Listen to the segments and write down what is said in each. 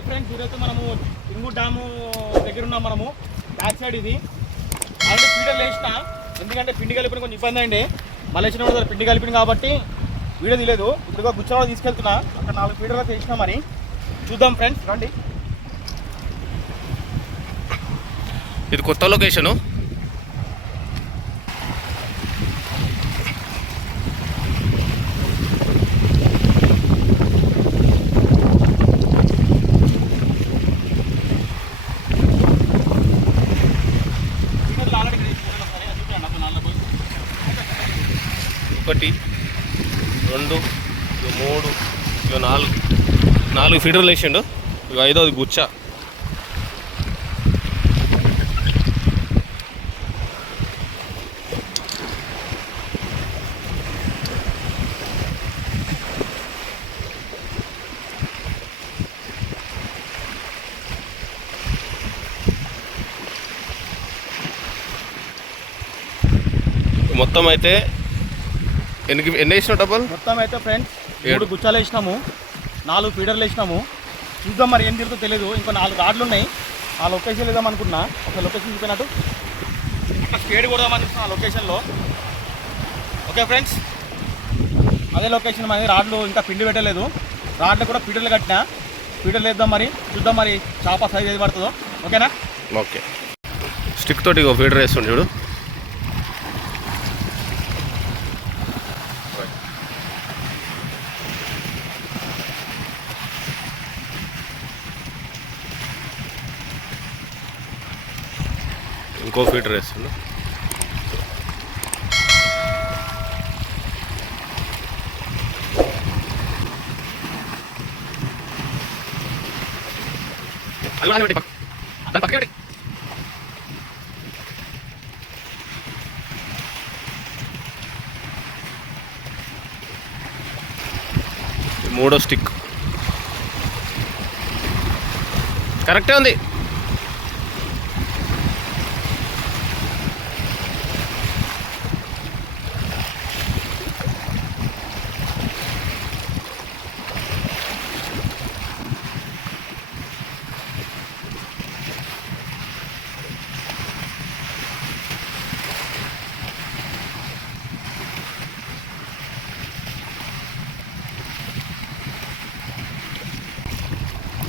Hi friends, ఈరోజు మనము Singur dam దగ్గర ఉన్నాం. మనము బ్యాక్ సైడ్ ఇది ఆల్రెడీ ఫీడర్ వేసిన, ఎందుకంటే పిండి కలిపిన కొంచెం ఇబ్బంది అండి. మళ్ళీ వచ్చిన పిండి కలిపిన కాబట్టి వీడియో తీయలేదు. ఇప్పుడు గుచ్చలో తీసుకెళ్తున్నా, అక్కడ 4 ఫీడర్లు వేసినామని. చూద్దాం ఫ్రెండ్స్, రండి. ఇది కొత్త లొకేషను. ఒకటి 2 3 4 ఫీడర్లు వేసిండు. ఇక 5వది గుచ్చ. మొత్తం అయితే ఎన్ని వేసినావు డబ్బులు? మొత్తం అయితే ఫ్రెండ్స్ 3 గుచ్చాలు వేసినాము, 4 ఫీడర్లు వేసినాము. చూద్దాం మరి ఏం తిరుగుతుందో తెలియదు. ఇంకా 4 రాడ్లు ఉన్నాయి. ఆ లొకేషన్ వెళ్దాం అనుకుంటున్నా. ఒక లొకేషన్ చూపినట్టు స్టేడ్ కొడదామని ఆ లొకేషన్లో. ఓకే ఫ్రెండ్స్, అదే లొకేషన్. మరి రాడ్లు ఇంకా పిండి పెట్టలేదు. రాడ్లు కూడా ఫీడర్లు కట్టినా. ఫీడర్లు వేద్దాం మరి, చూద్దాం మరి చేప సైజ్ ఏది పడుతుందో. ఓకేనా? ఓకే. స్టిక్ తోటి ఒక ఫీడర్ వేస్తుండే చూడు. ఇంకో ఫీడర్ వేస్తుండు. మూడో స్టిక్ కరెక్టే ఉంది.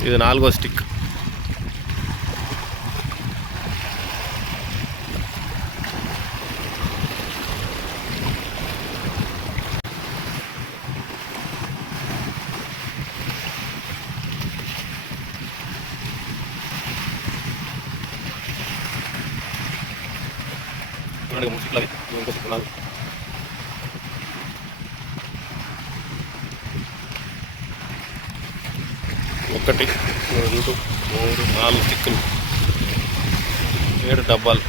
ఇది 4వ స్టిక్. ఒకటి 2 3 4 స్టిక్కులు, 7 డబ్బాలు.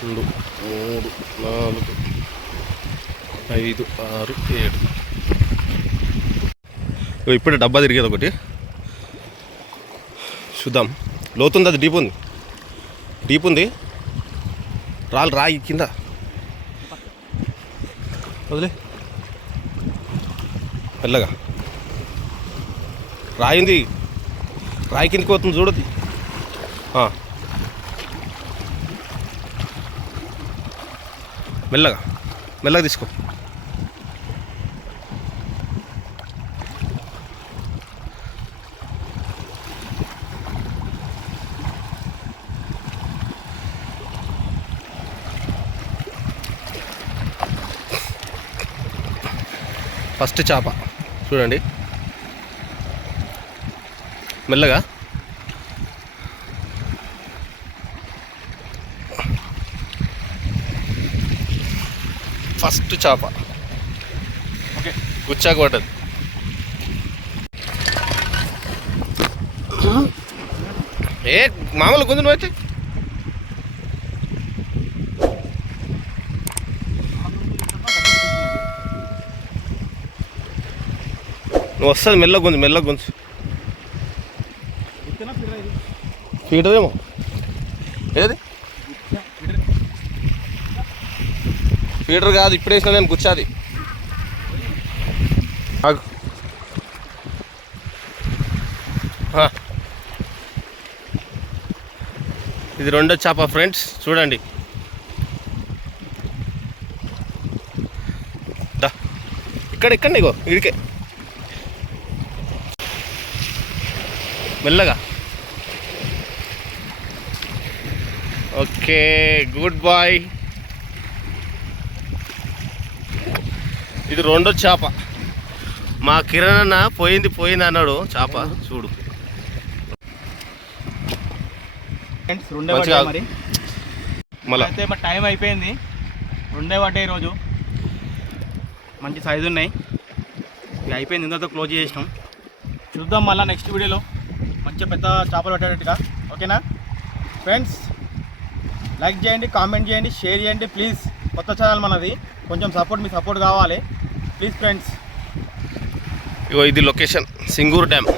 2 3 4 5 6 7. ఇప్పుడు డబ్బా తిరిగేది ఒకటి. చూద్దాం. లోతుంది, అది డీప్ ఉంది. రాయి కింద వదిలే. మెల్లగా రాయింది, రాయి కిందకి పోతుంది చూడది. మెల్లగా తీసుకో. ఫస్ట్ చేప చూడండి, మెల్లగా. ఫస్ట్ చేప. ఓకే, గుచ్చాకు పడ్డది. మామూలు గుంజు నువ్వు అయితే నువ్వు వస్తుంది. మెల్లగా గుంజు. ఫీడరేమో ఏది ఫీడర్ కాదు, ఇప్పుడు వేసిన నేను గుచ్చాది. ఇది రెండో చేప ఫ్రెండ్స్, చూడండి. దా ఇక్కడ ఇగో ఇడికే మెల్లగా. Okay, good boy. ఇది రెండో చేప. మా కిరణ్ అన్న పోయింది అన్నాడు చేప. చూడు ఫ్రెండ్స్, రెండే మంచిగా పడ్డాయి. మరి మళ్ళా అయితే మరి టైం అయిపోయింది. రెండే పడ్డాయి ఈరోజు, మంచి సైజు ఉన్నాయి. ఇక అయిపోయింది, ఇంతతో క్లోజ్ చేసినాం. చూద్దాం మళ్ళీ నెక్స్ట్ వీడియోలో మంచిగా పెద్ద చేపలు పట్టేటట్టుగా. ఓకేనా ఫ్రెండ్స్, లైక్ చేయండి, కామెంట్ చేయండి, షేర్ చేయండి ప్లీజ్. కొత్త ఛానల్ మనది, కొంచెం మీ సపోర్ట్ కావాలి ప్లీజ్ ఫ్రెండ్స్. ఇగో ఇది లొకేషన్ సింగూరు డ్యామ్.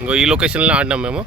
ఇంకో ఈ లొకేషన్లో ఆడినాం మేము.